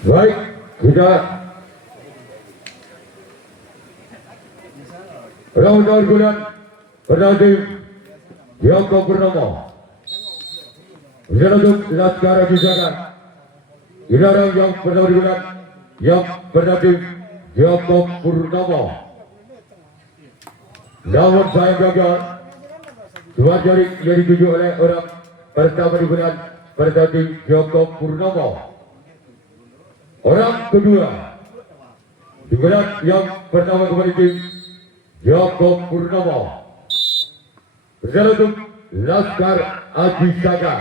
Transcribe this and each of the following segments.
Baik, kita round bulan bertanding Yoko Purnomo. Untuk Laskar Ajisakan. Kita yang bulan yang bertanding Yoko Purnomo. Namun saya gagal. Dua jari yang dituju oleh orang pertama di bulan bertanding Yoko Purnomo. Orang kedua di bulan yang pertama kembali tim Yoko Purnomo. Berjalan untuk Laskar Ajisaka.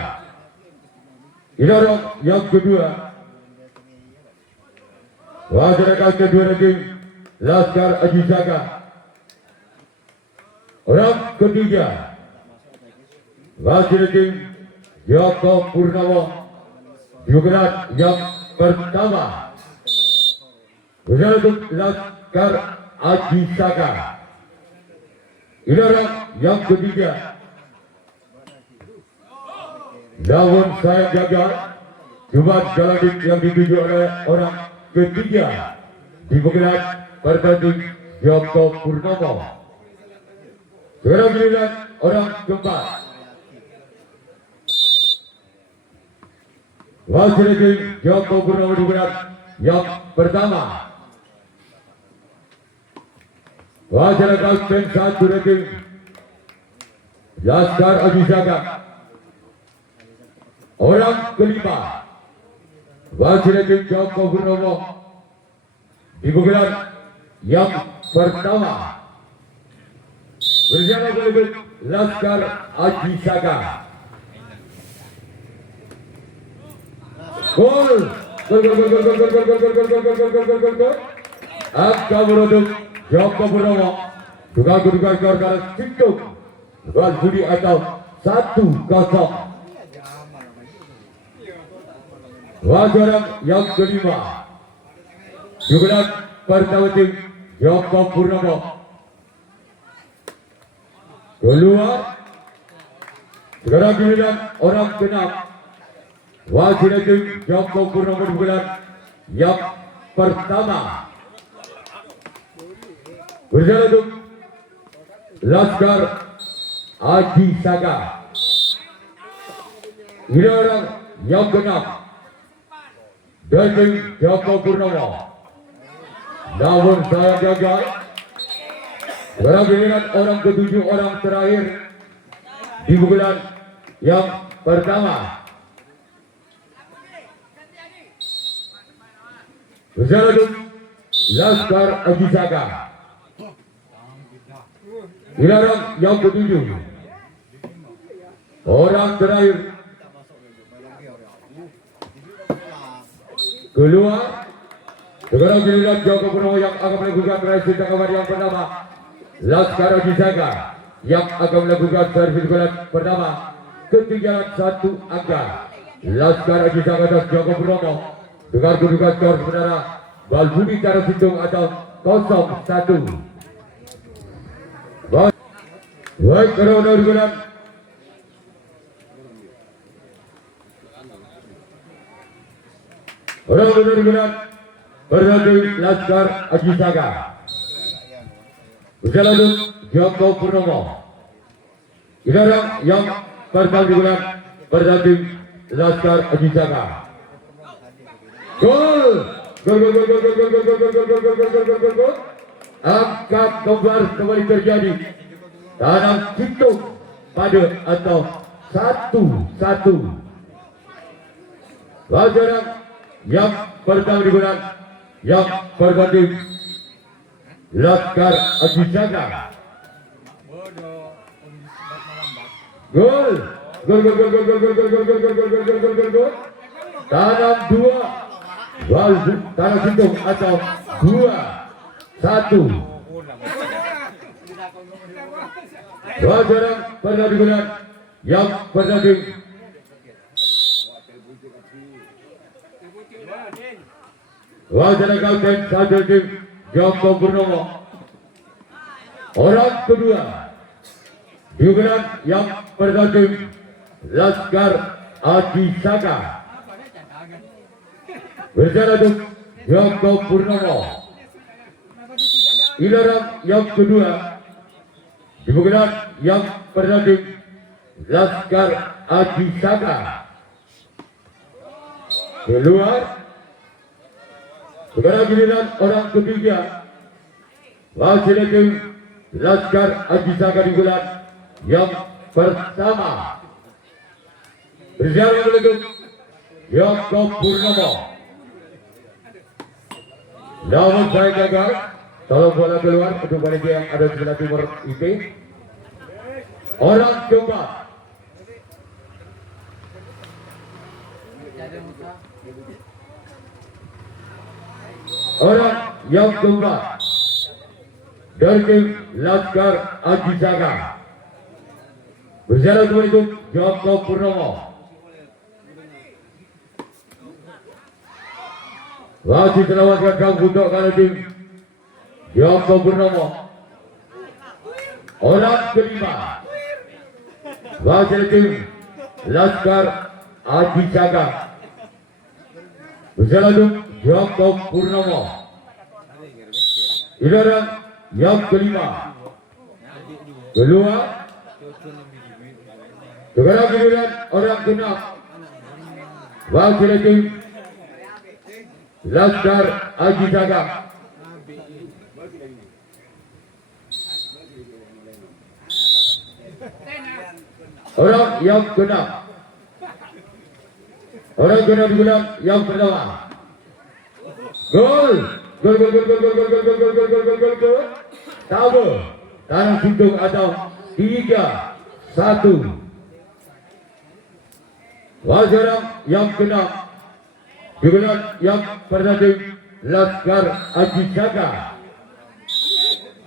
Ini orang yang kedua. Masyarakat kedua tim Laskar Ajisaka. Orang ketiga masyarakat tim Yoko Purnomo. Di bulan yang pertama berjalan untuk Laskar Ajisaka. Ini orang yang ketiga. Namun saya gagal. Cuma jalan yang dituju oleh orang ketiga di bulan pertanding Yoko Purnomo. Sekarang giliran orang keempat. Masyarakat Yoko Purnomo di bulan yang pertama. Masyarakat tim satu rating Laskar Ajisaka. Orang kelima masyarakat Yoko Purnomo di bulan yang pertama. Berjalan ke Laskar Ajisaka. Gol. Angka menutup Yoko Purnomo. Duga skor garis Sintung. Gol Budi atau 1-0. Wajarang yang kelima. Dugaan pertama tim Yoko Purnomo. Keluar. Sekarang giliran orang keenam. Wasit tim Yoko Purnomo di bulan yang pertama. Berjalan untuk Laskar Ajisaka. Ini orang yang keenam dari Yoko Purnomo. Namun saya gagal. Sekarang giliran orang ketujuh, orang terakhir di bulan yang pertama. Berjalan untuk Laskar Ajisaka. Ini orang yang ketujuh, orang terakhir. Keluar. Sekarang giliran Yoko Purnomo yang akan melakukan race kamar yang pertama. Laskar Ajisaka yang akan melakukan servis bulan pertama. Ketinggalan 1 angka. Laskar Ajisaka atas Yoko Purnomo. Dengan kedudukan skor sementara Balbudi cara Sintung atau 0-1. Baik, kerana bulan orang bulan bertanding Laskar Ajisaka. Berjalan untuk Yoko Purnomo. Ini orang yang pertama di bulan bertanding Laskar Ajisaka. Gol. Angkat kembali terjadi. Tanam Sintung pada atau 1-1. Wajarang yang pertama di bulan yang berbanding Laskar Ajisaka. Gol. Tanam 2. Tanam Sintung atau 2-1. Wajarang pada di bulan yang bertanding Wajarang Kabupaten satu tim Yoko Purnomo. Orang kedua di bulan yang bertanding Laskar Ajisaka. Berjalan untuk Yoko Purnomo. Ilarang yang kedua dibukukan yang bertanding Laskar Aji Saka. Keluar. Sekarang giliran orang ketiga. Wasil Laskar Aji Saka di bulan yang pertama. Berjalan untuk Yoko Purnomo. Namun saya gagal. Tolong bola keluar untuk panitia yang ada di sebelah timur IP. Orang keempat. Orang yang keempat dari tim Laskar Aji Saka. Berjalan menuju Yoko Purnomo. Masih terlewatkan kamu untuk kalah tim Yoko Purnomo. Orang kelima wakil tim Laskar Aji Saka. Berjalan untuk Yoko Purnomo. Ilarang yang kelima. Keluar. Sekarang giliran orang keenam. Wakil tim Laskar Aji Saka. Orang yang keenam. Orang keenam di bulan yang pertama. Gol. Gol. Tahu. Tanah hitung atau 3-1. Wajarang yang keenam di bulan yang bertanding Laskar Aji Saka.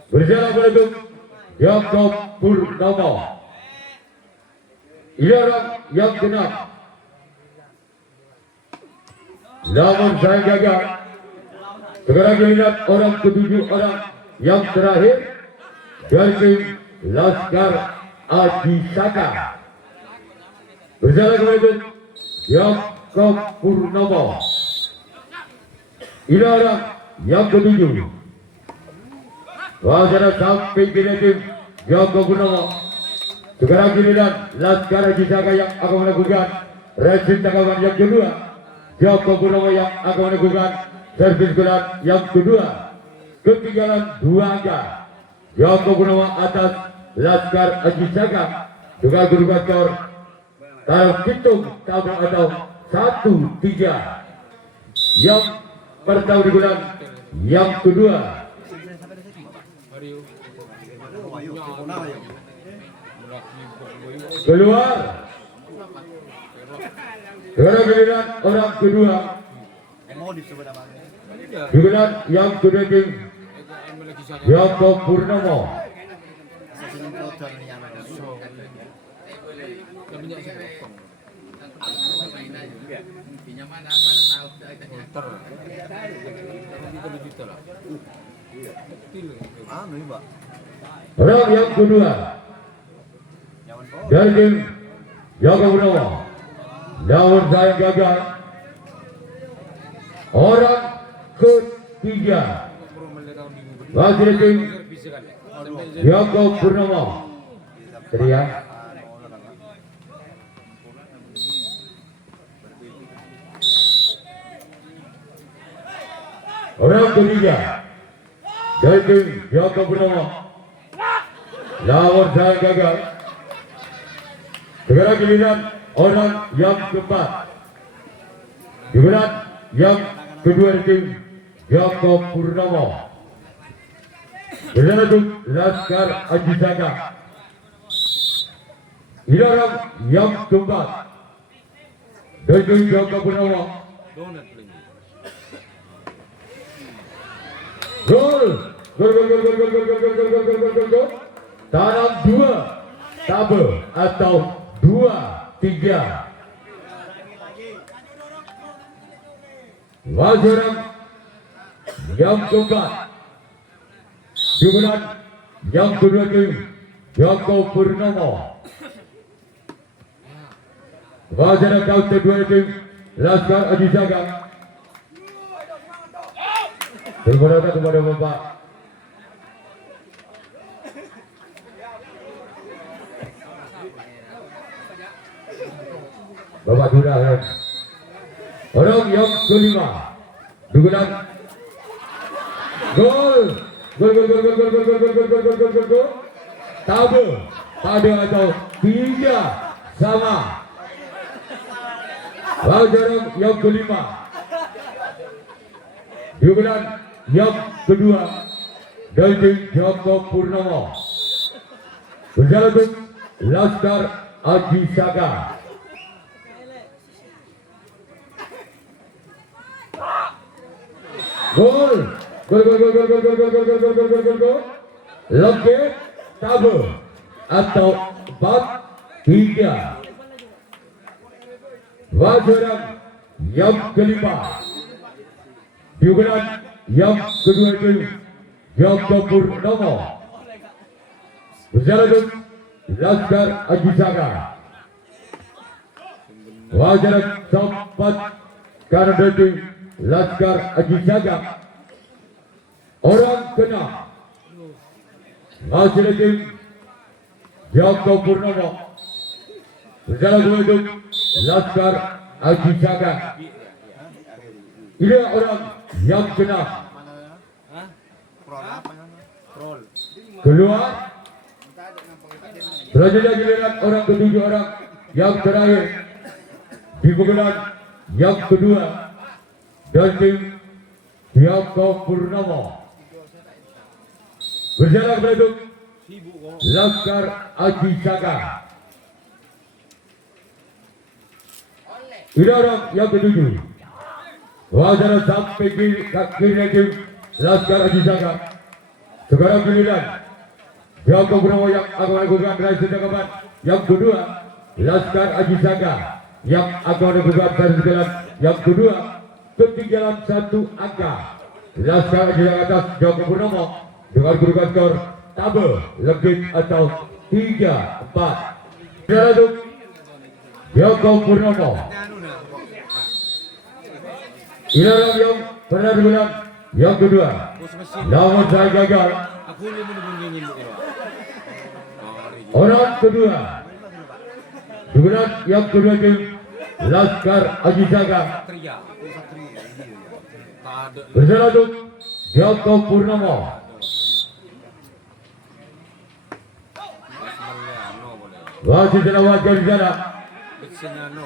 Berjalan menuju Yoko Purnomo. Ilarang yang keenam. Namun saya gagal. Sekarang dilihat orang ketujuh, orang yang terakhir dari tim Laskar Aji Saka. Berjalan menuju Yoko Purnomo. Ilarang yang ketujuh. Wawancara sampai kini tim Yoko Purnomo. Sekarang giliran Laskar Aji Saka yang akan melakukan resin tanggapan yang kedua. Yoko Purnomo yang akan melakukan servis gelar yang kedua. Ketinggalan 2 angka. Yoko Purnomo atas Laskar Aji Saka. Juga guru kantor kalau hitung tabung atau 1-3. Yang pertama di bulan yang kedua. Keluar. Sekarang giliran orang kedua. Giliran yang kedua tim Yoko Purnomo. Orang yang kedua dari tim Yoko Purnomo. Namun saya gagal. Orang ketiga wakil tim Yoko Purnomo. Teriak. Orang ketiga dari tim Yoko Purnomo. Namun saya gagal. Sekarang giliran orang yang keempat. Giliran yang kedua dari tim Yoko Purnomo. Berjalan untuk Laskar Aji Saka. Ilarang yang keempat dari tim Yoko Purnomo. Gol. Gol. Tanam 2 tabel atau 2-3. Wajarang yang keempat di bulan yang kedua tim Yoko Purnomo. Wajarang kau kedua tim Laskar Aji Saka. Berbola kepada Bapak Duda ya. Orang yang kelima dugaan gol tabe pada atau 3-sama. Pelajaran yang kelima dugaan yang kedua dari Joko Purnomo berjalan Laskar Aji Saga. Gol. Lebih tabe atau 4-3. Pelajaran yang kelima dugaan yang kedua itu Joko Purnomo berjalan Laskar Aji Saga. Pelajaran sempat karena dari Laskar Aji Saga orang kena masih lagi Joko Purnomo berjalan untuk Laskar Aji Saga. Ini orang yang kena keluar. Selanjutnya giliran orang ketujuh, orang yang terakhir di pukulan yang kedua dan tim Joko Purnomo berjalan menuju Laskar Aji Saga. Ini orang yang ketujuh. Wajar sampai kiri tim Laskar Aji Saga. Sekarang giliran Joko Purnomo yang akan melakukan raih sedangkan yang kedua Laskar Aji Saga yang akan melakukan raih sedangkan yang kedua ketinggalan 1 angka. Laskar Aji Saga atas Joko Purnomo dengan kedudukan skor tabe lebih atau 3-4. Lalu Joko Purnomo ini orang yang pernah dibilang yang kedua, namun saya gagal. Orang kedua dugaan yang kedua tim Laskar Aji Saga berjalan untuk Joko Purnomo. Masih terlewatkan di sana.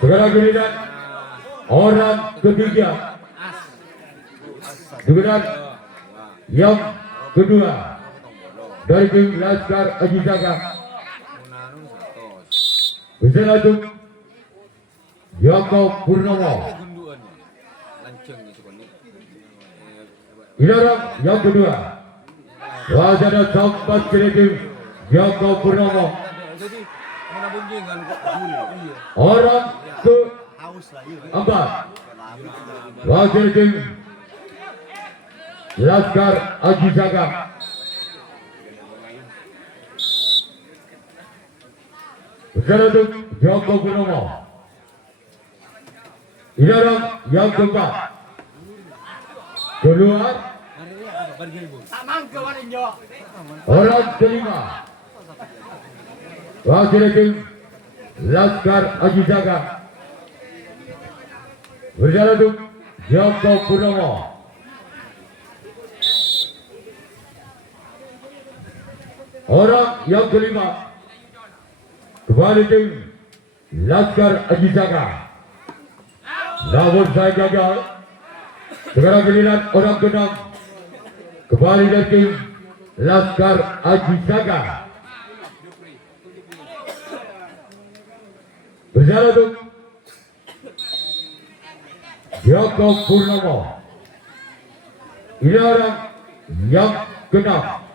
Sekarang giliran orang ketiga dugaan yang kedua dari tim Laskar Aji Saga berjalan untuk Joko Purnomo. Ini orang yang kedua. Wajah sempat kiri tim Joko Purnomo. Orang keempat. Wajah tim Laskar Aji Saga. Berjalan untuk Joko Purnomo. Ini orang yang keempat. Keluar. Orang kelima. Wakil tim Laskar Aji Saga. Berjalan untuk Joko Purnomo. Orang yang kelima. Kembali tim Laskar Aji Saga. Namun saya gagal. Sekarang giliran orang keenam. Kembali dari tim Laskar Aji Saga. Berjalan untuk Joko Purnomo. Ini orang yang keenam.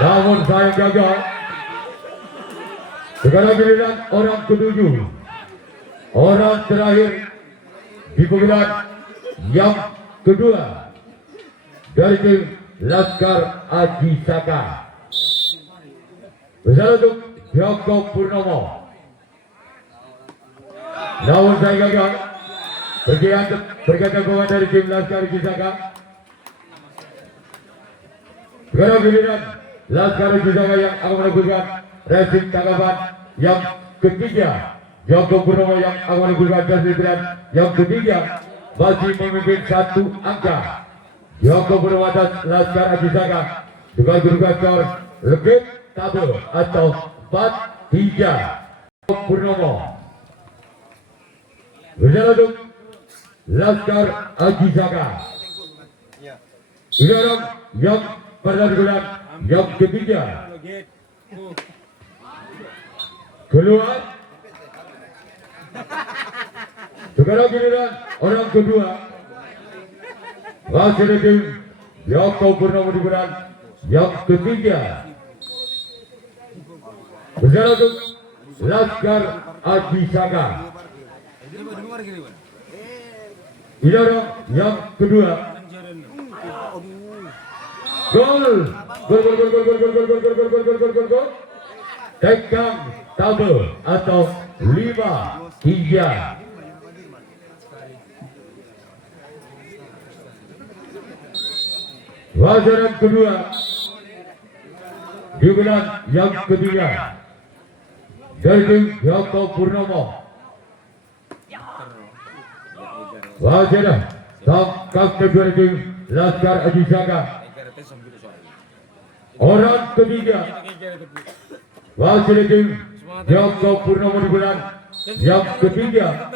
Namun saya gagal. Sekarang giliran orang ketujuh. Orang terakhir di pukulan yang kedua dari tim Laskar Aji Saga. Berjalan untuk Joko Purnomo. Namun saya gagal. bergantung gol dari tim Laskar Cisaka. Sekarang giliran Laskar Cisaka yang akan melakukan racing tanggapan yang ketiga. Joko Purnomo yang akan melakukan racing yang ketiga masih memimpin 1 angka. Joko Purnomo atas Laskar Cisaka dengan kedudukan skor lebih tabel atau 4-3. Joko Purnomo berjalan untuk Laskar Cisaka. Sekarang yang pertandingan yang ketiga keluar. Sekarang giliran orang kedua masih tim Joko Purnomo di bulan yang ketiga. Berjalan untuk Laskar Cisaka. Giliran yang kedua. Gol. Tekan tabel atau 5-3. Wajaran kedua di bulan yang ketiga dari tim Joko Purnomo. Wajaran tangkap kedua tim Laskar Cisaka. Orang ketiga wasit tim Joko Purnomo di bulan yang ketiga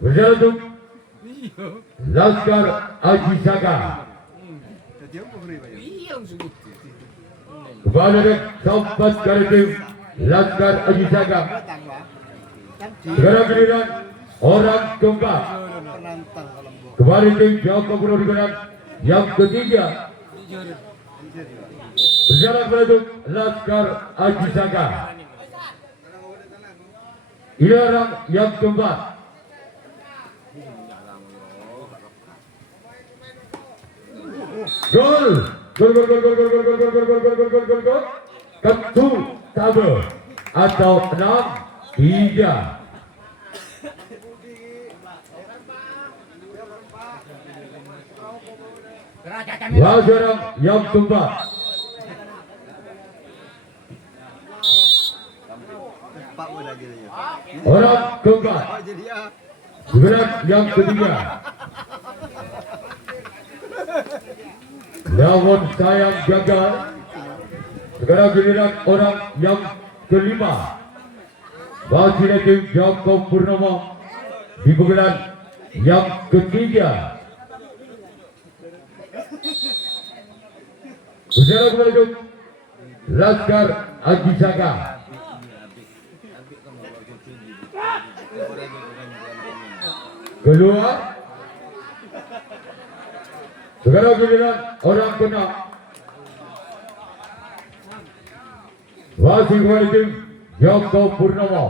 berjalan untuk Laskar Cisaka. Kepada sahabat dari tim Laskar Cisaka. Sekarang giliran orang keempat kembali tim Joko Purnomo di bulan yang ketiga. Berjalan menuju Laskar Cisaka. Ini orang yang keempat. Gol. Ketu tabel atau 6-3. Wajaran yang keempat. Orang keempat. Giliran yang ketiga. Namun sayang gagal. Sekarang giliran orang yang kelima. Masih tim Joko Purnomo di bulan yang ketiga. Berjalan menuju Laskar Cisaka. Keluar. Sekarang giliran orang kena. Masih kembali tim Joko Purnomo.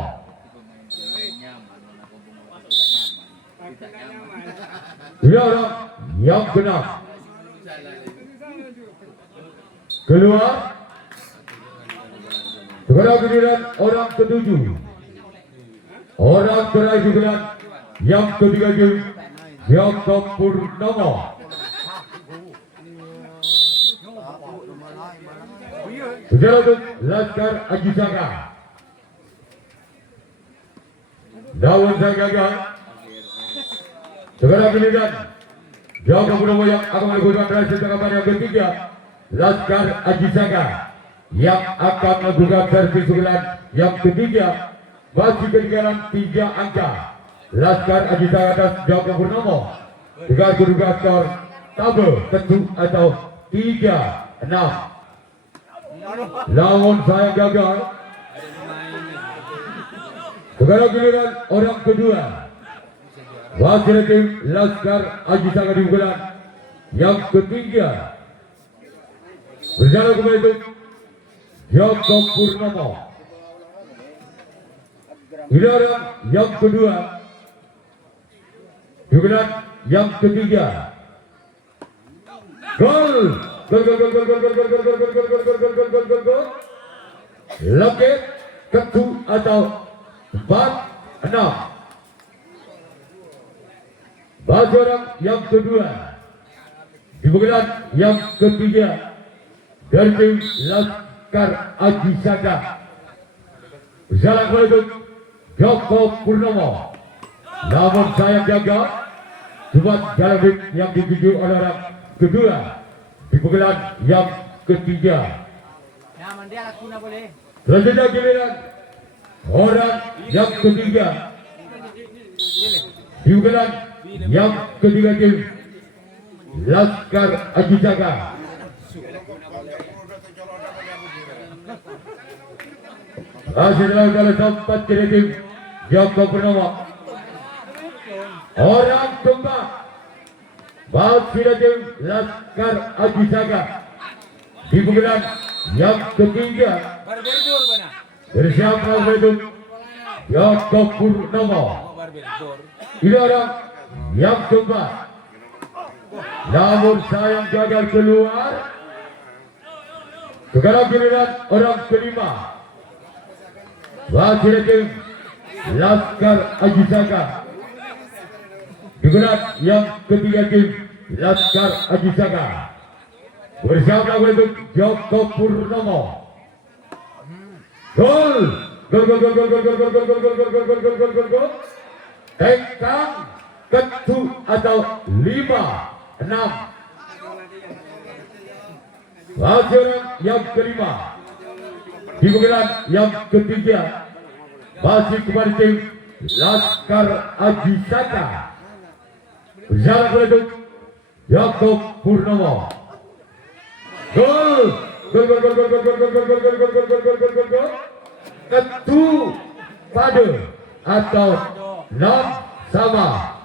Ini orang yang kena. Keluar. Sekarang giliran orang ketujuh. Orang terakhir giliran yang ketiga tim Joko Purnomo. Berjalan untuk Laskar Cisaka. Daun sang gagal. Sekarang giliran Joko Purnomo yang akan melakukan racing tanggapan yang ketiga. Laskar Cisaka yang akan melakukan servis bulan yang ketiga. Masih ketinggalan 3 angka. Laskar Cisaka atas Joko Purnomo dengan kedudukan skor tabel tentu atau 3-6. Namun saya gagal. Sekarang giliran orang kedua. Wakil tim Laskar Cisaka di bulan yang ketiga. Berjalan kembali untuk Joko Purnomo. Ini orang yang kedua di bulan yang ketiga. Gol. Lebih ketu atau 4-6. Orang yang kedua di pengadilan yang ketiga dari tim Laskar Aji Saka. Assalamualaikum Joko Purnomo. Namun sayang jaga cuma jalan yang dituju oleh orang kedua di pengadilan yang ketiga. Selanjutnya giliran orang yang ketiga di pengadilan yang ketiga tim Laskar Aji Saka. Hasil oleh tempat tim Joko Purnomo. Orang keempat masih tim Laskar Aji Saka di pengadilan yang ketiga. Bersiap itu Joko Purnomo. Ini orang yang keempat. Namun sayang gagal keluar. Sekarang giliran orang kelima. Masih tim Laskar Aji Saka. Digunakan yang ketiga tim Laskar Aji Saka. Bersama untuk Joko Purnomo. Gol. Gol gol gol gol gol gol gol gol gol gol gol gol gol gol gol gol. Tengkang ketu atau 5-6. Masih orang yang kelima. Di pengadilan yang ketiga masih kepada tim Laskar Aji Saka. Berjalan untuk Joko Purnomo. Gol. Gol gol gol gol gol gol gol gol gol gol gol gol gol gol gol gol. Ketu pada atau 6 sama.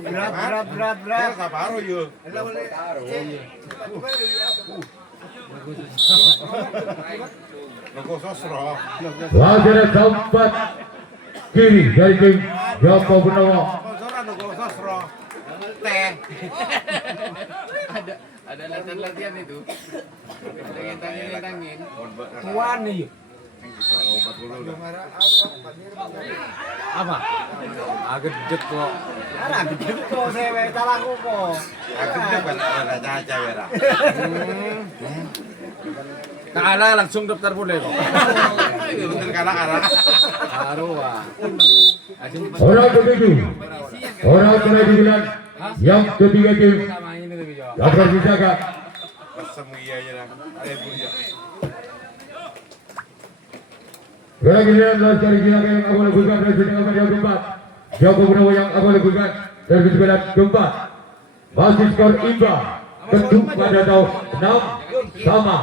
Berat. Wajar tempat kiri dari tim Joko Purnomo. Ada latihan itu. Tangin. Kuan nih. Apa? Agedek kok. Gede kok saya talaku kok. Kalah langsung daftar boleh kok. Arwah. Orang ketujuh. Orang kena dibilang yang ketiga tim Laskar Aji Saka. Gerak giliran Laskar Aji Saka yang akan lakukan dari setengah yang keempat. Joko Purnomo yang akan lakukan dari setengah keempat. Masih skor imbang. Ketu pada tahun 6 sama.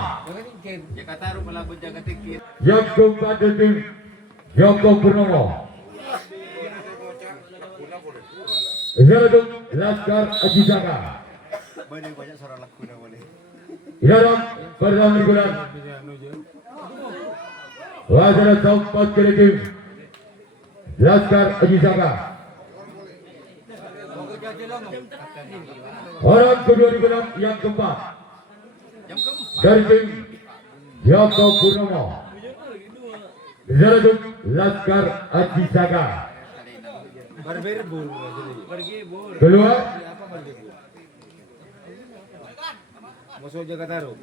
Yang keempat tim Joko Purnomo. Itu Laskar Aji Saka. Banyak suara lagu boleh. Dalam pertandingan bulan wajah tempat tim Laskar Aji Saka. Orang kedua di bulan yang keempat dari tim Joko Purnomo. Dalam Laskar Aji Saka. Keluar. Musuh jaga taruh.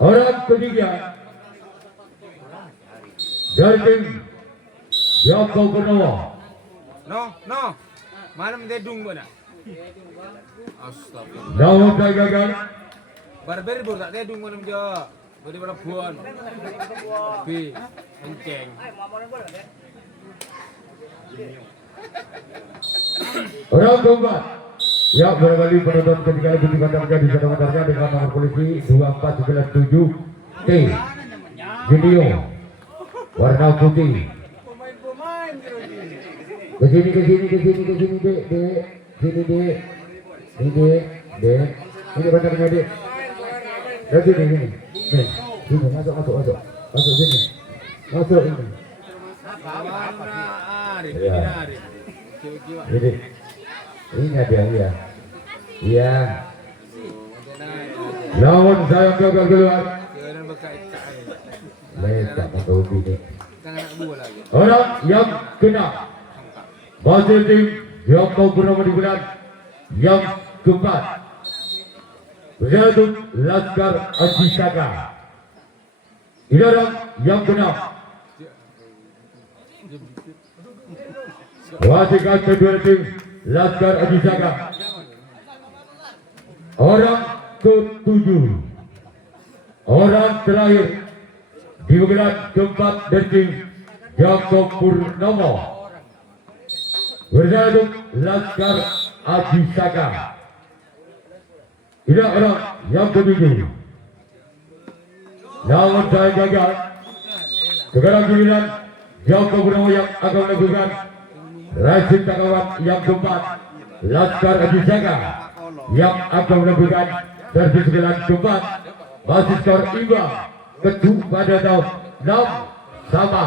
Orang ketiga dari tim Joko Purnomo. No. Malam dedung mana? Astagfirullah. Namun gagal. Barber tak dedung malam jo. Beri perempuan. Bi kenceng. Orang keempat. Ya, barangkali penonton ketika lebih dikatakan di sana mentarnya dengan nomor polisi 24997 T video warna putih. Ke sini dek, ini bandarnya dek. Lagi sini, sini masuk sini, masuk ini. Ya, ini ada ya. Iya. Namun sayang gagal keluar. berkait-kait. Letak atau ini. Kan anak dua lagi. Orang yang kena Masih tim Yoko Purnomo di bulan yang keempat berjalan untuk Laskar Aji Saka. Ini orang yang keenam wasit kedua tim Laskar Aji Saka. Orang ketujuh, orang terakhir di bulan keempat dari tim Yoko Purnomo berjalan untuk Laskar Aji Saka. Ini orang yang ketujuh. Namun saya gagal. Sekarang giliran Yoko Purnomo yang akan melakukan Rashid Takawan yang keempat. Laskar Aji Saka yang akan melakukan servis gelar keempat. Masih skor imbang kepada tahun 6 sama.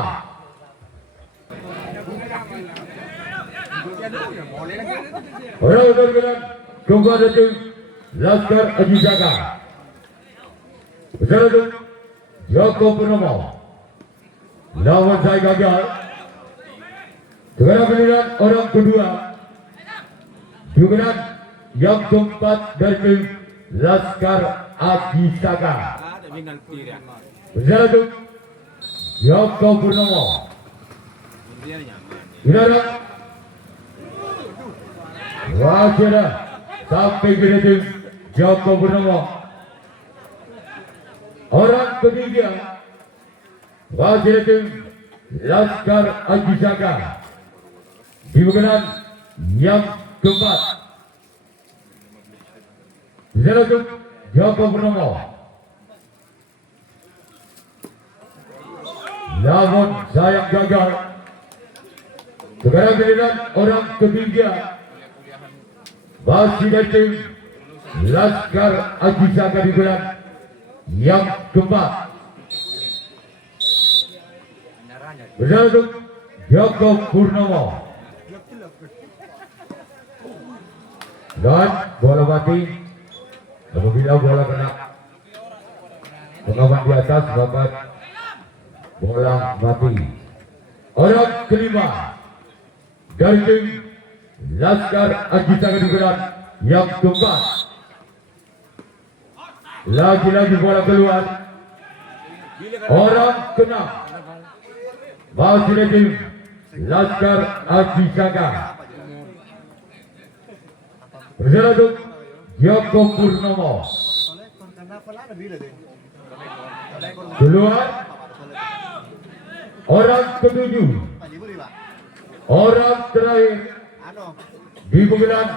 Orang bergerak kepada tim Laskar Aji Saka. Bersama tim Yoko Purnomo. Lawan saya gagal. Sekarang giliran orang kedua. Giliran yang keempat dari tim Laskar Aji Saka. Ada bingal tiri. Bersama tim Yoko Purnomo. Dia nyaman. Ini orang Wajah sampai ke tim Yoko Purnomo. Orang ketiga wajah tim Laskar Aji Saka di bulan yang keempat. Bersama tim Yoko Purnomo. Namun sayang gagal. Sekarang giliran orang ketiga masih dari tim Laskar Aji Saka di bulan yang keempat. Bersama tim Yoko Purnomo. Dan bola mati. Apabila bola kena pengaman di atas dapat bola mati. Orang kelima dari tim Laskar Aji Saka di bulan yang keempat. Lagi-lagi bola keluar. Orang keenam masih dari tim Laskar Aji Saka. Bersama tim Yoko Purnomo. Keluar. Orang ketujuh, orang terakhir di bulan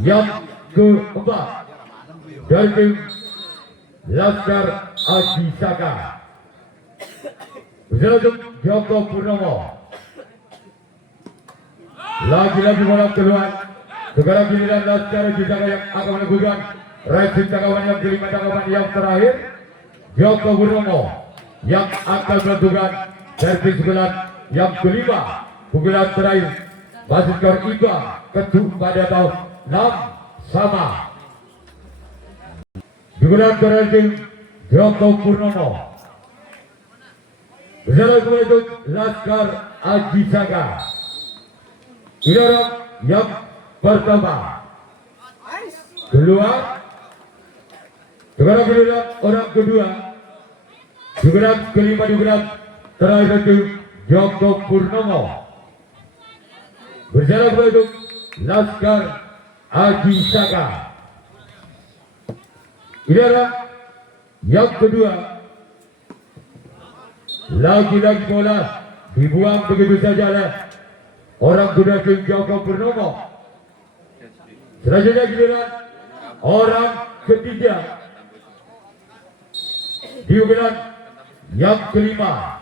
yang keempat dari tim Laskar Aji Saka. Bersama tim Yoko Purnomo. Lagi-lagi bola keluar. Sekarang giliran Laskar Aji Saka yang akan melakukan Rashid Takawan yang kelima. Takawan yang terakhir Yoko Purnomo yang akan melakukan servis bulan yang kelima. Pukulan terakhir masih skor imbang kepada tahun 6 sama. Pukulan terakhir tim Yoko Purnomo. Bersama itu Laskar Aji Saka. Ini orang yang pertama keluar. Sekarang giliran orang kedua. Giliran kelima giliran terakhir tim Yoko Purnomo. Bersama itu Laskar Aji Saka. Ini adalah yang kedua. Lagi-lagi bola dibuang begitu saja oleh orang kedua tim Yoko Purnomo. Selanjutnya giliran orang ketiga di bulan yang kelima.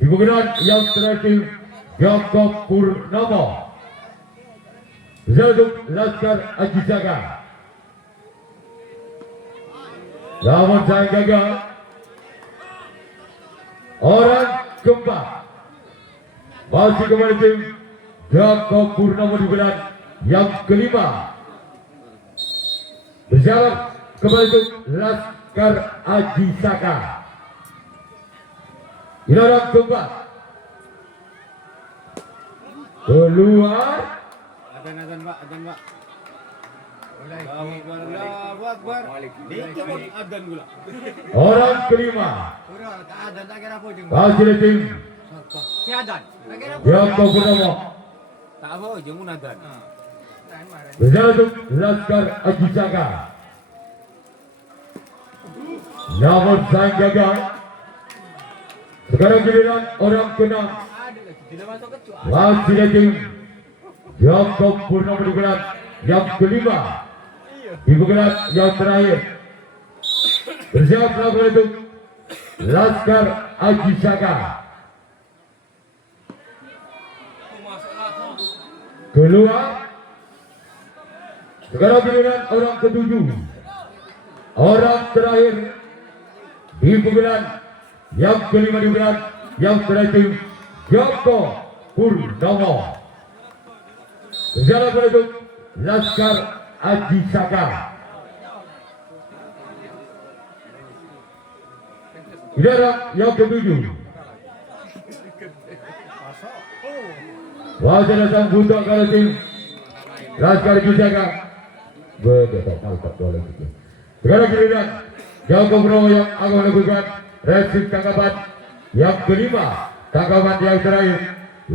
Di bulan yang terakhir Yoko Purnomo. Bersama Laskar Aji Saka. Namun saya gagal. Orang keempat masih kembali tim Yoko Purnomo di bulan yang kelima. Bersama kembali tim Laskar Aji Saka. Ilaram keempat. Keluar. Adan Pak, adan Pak. Allahu Akbar, Allahu Akbar. Dikit adan gula. Orang kelima. Adan tak kira apa jeung. Fasilitim Si adan. Tak kira apa. Yaakob Purnomo. Tak apa jeung mun adan. Berjalan untuk Laskar Aji Saka. Namun sayang gagal. Sekarang giliran orang keenam. Tidak masuk kecu. Fasilitim Yaakob Purnomo digelar yang kelima. Digelar yang terakhir. Bersiap melakukan itu Laskar Aji Saka. Keluar. Sekarang giliran orang ketujuh. Orang terakhir di pengadilan yang kelima digelar yang terakhir Joko Purnomo. Berjalan menuju Laskar Aji Saka. Giliran yang ketujuh. Wajah sang buta kalau tim Laskar Aji Saka. Betul, mantap boleh gitu. Sekarang giliran Joko Purnomo yang akan melakukan resip tangkapan yang kelima. Tangkapan yang terakhir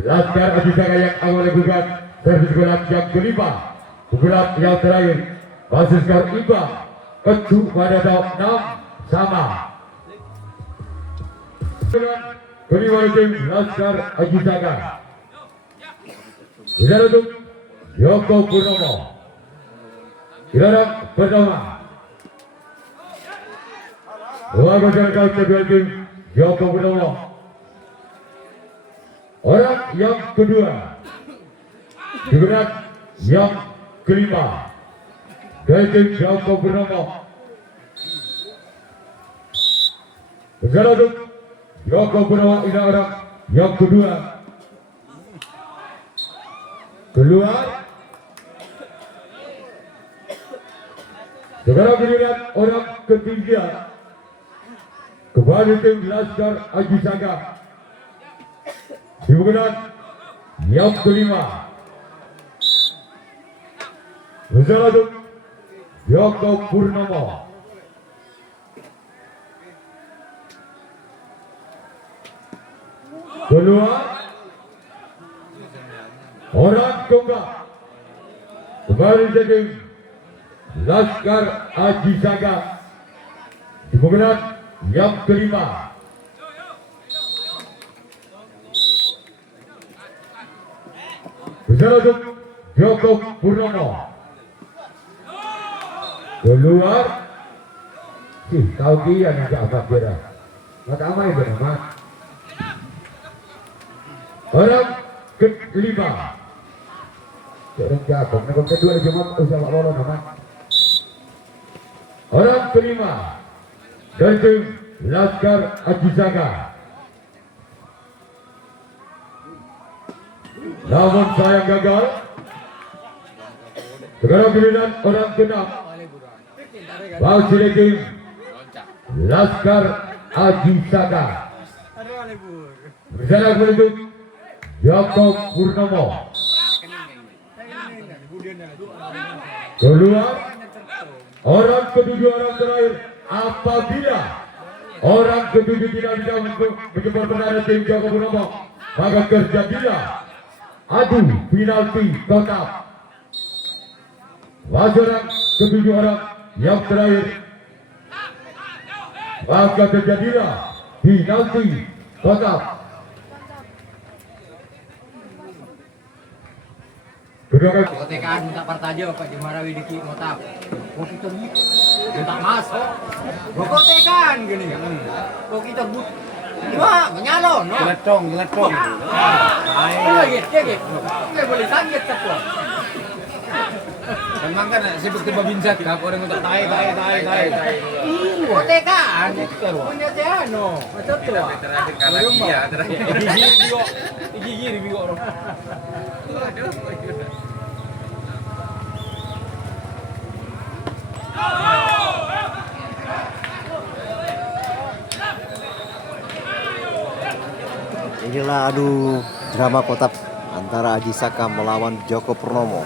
Laskar Aji Saka yang akan melakukan servis gulat yang kelima. Gulat yang terakhir basis skor imbang kecu pada tahun 6 sama. Kelima tim Laskar Aji Saka. Tidak untuk Joko Purnomo. Tidak pertama. Dua masyarakat kedua tim Joko Purnomo. Orang yang kedua digunakan yang kelima dari tim Joko Purnomo. Berjalan untuk Joko Purnomo ini orang yang kedua. Keluar. Sekarang giliran orang ketiga. Kembali tim Laskar Aji Saka. Dibukukan yang kelima. Berjalan untuk Joko Purnomo. Keluar. Orang keempat. Kembali tim Laskar Aji Saka. Dibukukan yang kelima. Berjalan untuk Joko Purnomo. Keluar. Tahu dia nih apa kira. Maka apa itu nama? Orang kelima. Orang jago. Orang kedua cuma usah Pak Lolo nama. Orang kelima. Dan tim Laskar Aji Saka. Namun sayang gagal. Sekarang giliran orang keenam. Wasit tim Laskar Aji Saka. Berjalan menuju Joko Purnomo. Keluar. Orang ketujuh orang terakhir. Apabila orang ketujuh tidak bisa menjemput penanda tim Joko Purnomo, maka terjadilah adu penalti kotak. Orang ketujuh orang yang terakhir, maka terjadilah penalti kotak. Kotekan minta partajo Pak Jumarawi diki ngotak. Kok kita minta masuk. Kotekan gini. Kok kita but. Wah, menyalon, no. Geletong. Ayo lagi, cek. Nggak boleh sakit ceplok. Memang kan sibuk tiba binjat kap orang untuk tai. Kotekan. Punya Tiano. Macam tu. Terakhir. Gigi bigo orang. Inilah adu drama kotak antara Aji Saka melawan Joko Purnomo.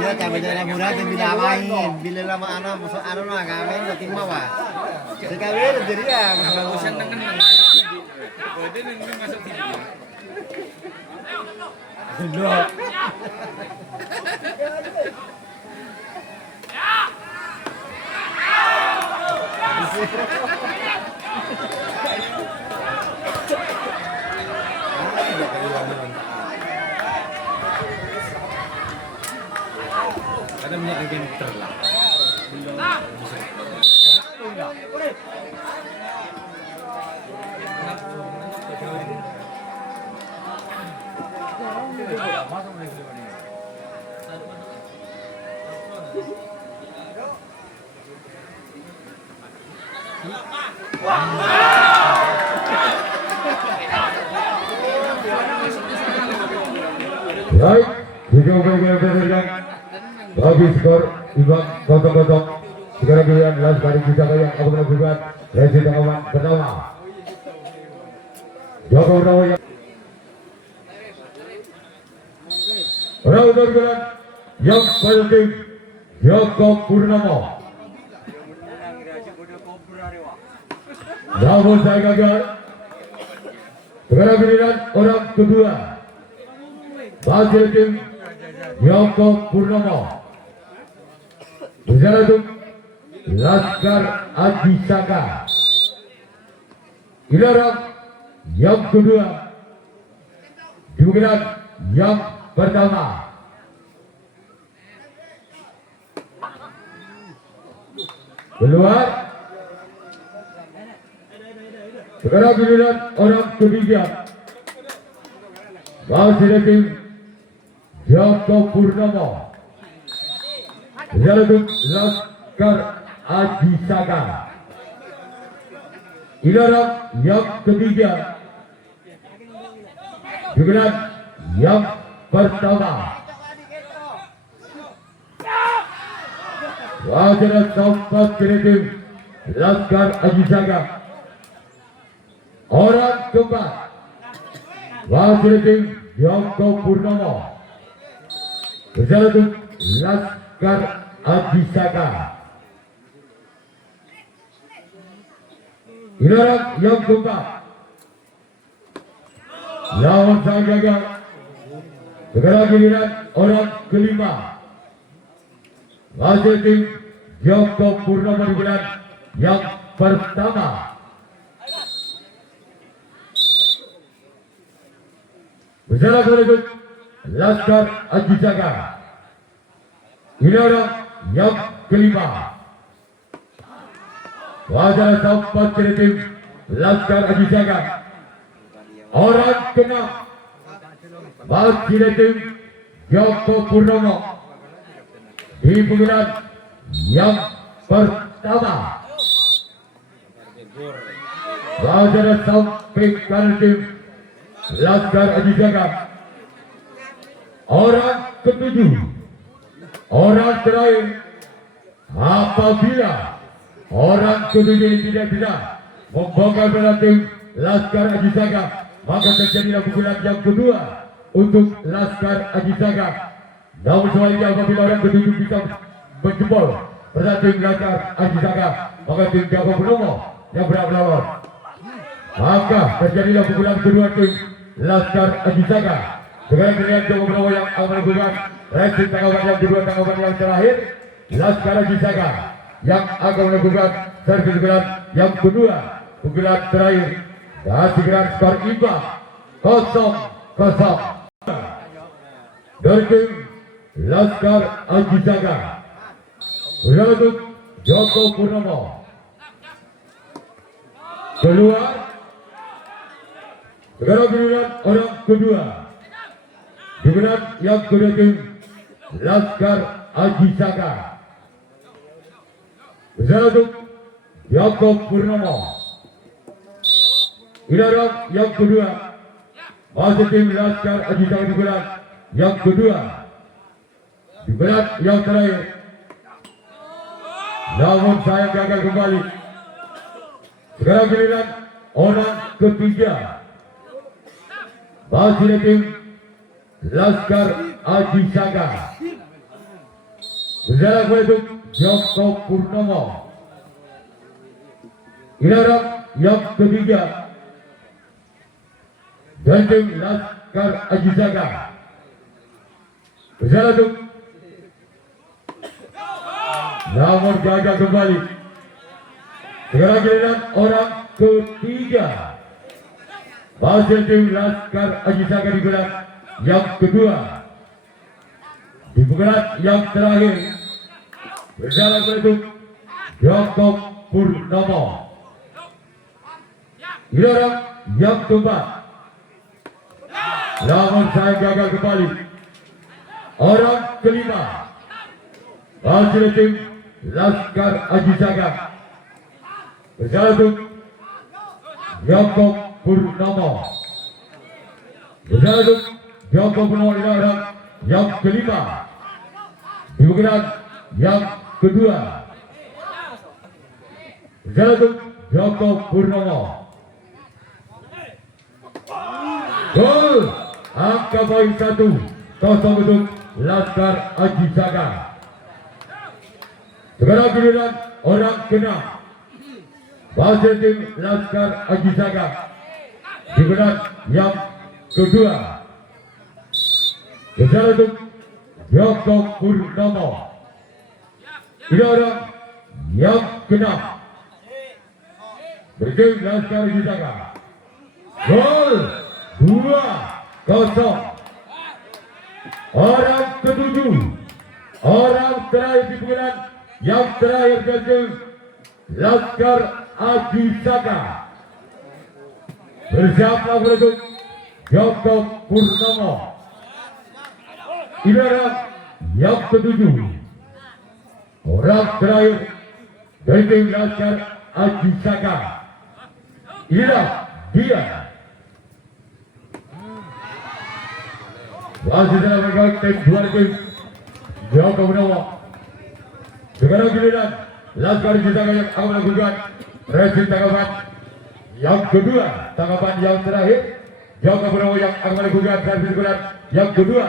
Dia kami dalam murah dan bila main, bila lama anak masuk anak lah kami batin mawa. Sekali jadi ya. Bagusan dengan masuk. Kode dengan masuk TV. Ada minyak yang terlah. Baik, juga berdasarkan bagi skor imbang 0-0. Sekarang giliran Laskar Aji Saka yang akan melakukan sesi tanggapan pertama. Joko Purnomo yang giliran yang penting Joko Purnomo. Namun saya gagal. Sekarang giliran orang kedua. Masih tim Joko Purnomo. Bicara untuk Laskar Aji Saka. Giliran yang kedua. Giliran yang pertama. Keluar. Sekarang giliran orang ketiga. Masih tim Joko Purnomo. Bicara untuk Laskar Aji Saka. Giliran yang ketiga. Giliran yang pertama. Wajah sempat kreatif Laskar Aji Saka. Orang keempat. Wajah tim Joko Purnomo. Bicara untuk Laskar Aji Saka. Giliran yang keempat. Lawan sang gagal. Sekarang giliran orang kelima. Masih tim Joko Purnomo di giliran yang pertama. Bicara untuk Laskar Aji Saka. Giliran yang kelima. Wajah sempat kreatif Laskar Aji Saka. Orang keenam. Masih tim Joko Purnomo di pemilihan yang pertama. Wajah sampai kanan tim Laskar Aji Saka. Orang ketujuh. Orang terakhir. Apabila orang ketujuh ini tidak bisa membongkar pada tim Laskar Aji Saka, maka terjadilah pukulan yang kedua untuk Laskar Aji Saka. Namun sebaliknya apabila orang ketujuh bisa menjebol pertandingan Laskar Ajisaka, maka tim Joko Purnomo yang berhak melawan. Maka terjadilah pukulan kedua tim Laskar Ajisaka. Sekarang giliran Joko Purnomo yang akan melakukan racing tanggapan yang kedua, tanggapan yang terakhir. Laskar Ajisaka yang akan melakukan servis pukulan yang kedua, pukulan terakhir. Dan sekarang skor imbang 0-0 dari tim Laskar Ajisaka. Untuk Joko Purnomo keluar. Sekarang giliran orang kedua, giliran yang kedua tim Laskar Ajisaka. Untuk Joko Purnomo. Giliran yang kedua masih tim Laskar Ajisaka giliran yang kedua, giliran yang terakhir. Namun saya gagal kembali. Sekarang giliran orang ketiga masih tim Laskar Ajisaka. Berjalan untuk Joko Purnomo. Giliran yang ketiga dan tim Laskar Ajisaka. Berjalan untuk namun gagal kembali. Sekarang giliran orang ketiga masih tim Laskar Ajisaka di bulan yang kedua. Di bulan yang terakhir berjalan untuk Joko Purnomo. Giliran yang keempat, namun saya gagal kembali. Orang kelima masih tim Laskar Ajisaka. Berjalan untuk Joko Purnomo. Berjalan untuk Joko Purnomo di orang yang kelima. Di bukuran yang kedua. Berjalan untuk Joko Purnomo. Gol! Angka poin 1-0 untuk Laskar Ajisaka. Sekarang giliran orang keenam masih tim Laskar Ajisaka. Giliran yang kedua berjalan untuk Joko Purnomo. Giliran yang keenam berjalan Laskar Ajisaka. Gol 2-0. Orang ketujuh, orang terakhir di bulan yang terakhir dari Laskar Ajisaka. Bersiaplah untuk Joko Purnomo. Giliran yang ketujuh, orang terakhir dari tim Laskar Ajisaka. Inilah dia. Masih dalam bergabung tim dua tim Joko Purnomo. Sekarang giliran Laskar Ajisaka yang akan melakukan racing tanggapan yang kedua, tanggapan yang terakhir. Joko Purnomo yang akan melakukan servis pukulan yang kedua,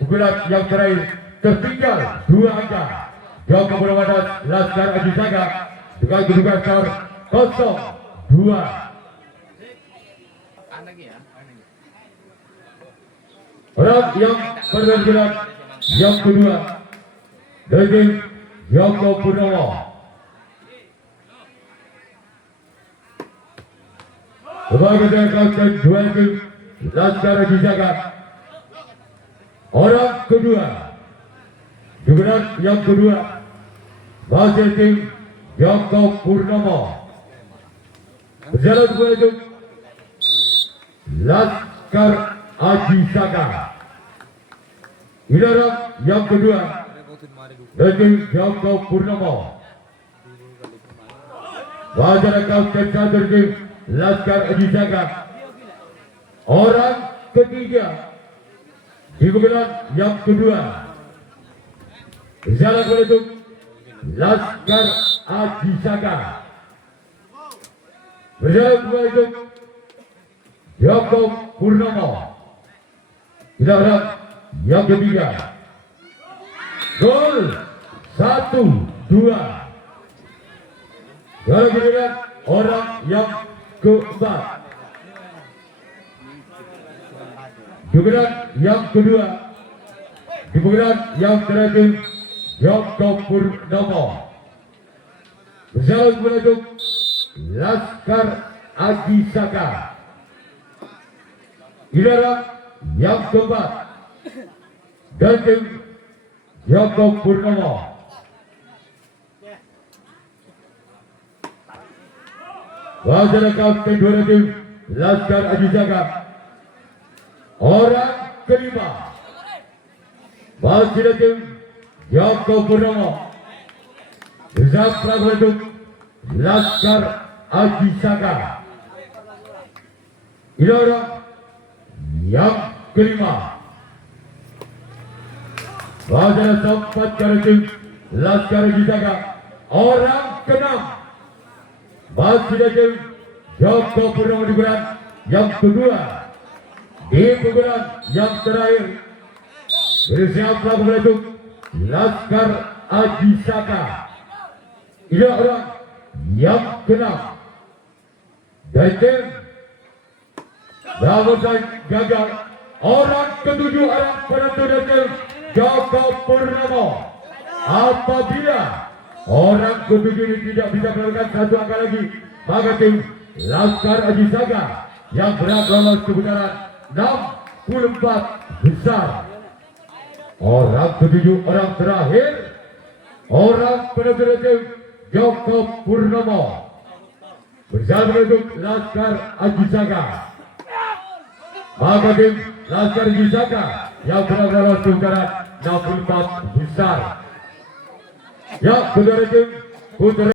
pukulan yang terakhir. Tertinggal 2 angka. Joko Purnomo dan Laskar Ajisaka dengan kedudukan skor 0-2. Orang yang bergiliran yang kedua dari Joko Purnomo. Sebagai kapten dua tim Laskar Ajisaka. Orang kedua giliran yang kedua masih tim Joko Purnomo. Berjalan menuju Laskar Ajisaka. Giliran yang kedua dari Joko Purnomo. Wajah kapten satu tim Laskar Ajisaka. Orang ketiga di bukulan yang kedua berjalan menuju Laskar Ajisaka. Berjalan menuju Joko Purnomo. Giliran yang ketiga Gol 1-2. Juara giliran orang yang keempat. Giliran yang kedua. Giliran yang terakhir Joko Purnomo. Berjalan menuju Laskar Ajisaka. Giliran yang keempat. Dan tim Joko Purnomo. Wajah kapten dua tim Laskar Ajisaka. Orang kelima. Wajah tim Joko Purnomo. Bersama untuk Laskar Ajisaka. Ini orang yang kelima. Wajah sempat tim Laskar Ajisaka. Orang keenam. Masih tim Joko Purnomo di bulan yang kedua. Di pukulan yang terakhir bersiaplah untuk Laskar Ajisaka. Ini orang yang keenam. Dan tim Namun gagal. Orang ketujuh orang penentu tim Joko Purnomo. Apabila orang ketujuh ini tidak bisa melakukan satu angka lagi, maka tim Laskar Ajisaka yang berhak lolos ke putaran 64 besar. Orang ketujuh orang terakhir, orang penentu tim Joko Purnomo berjalan menuju Laskar Ajisaka. Maka tim Laskar Ajisaka yang berhak lolos ke putaran 64 besar. Ya, saudara tim putaran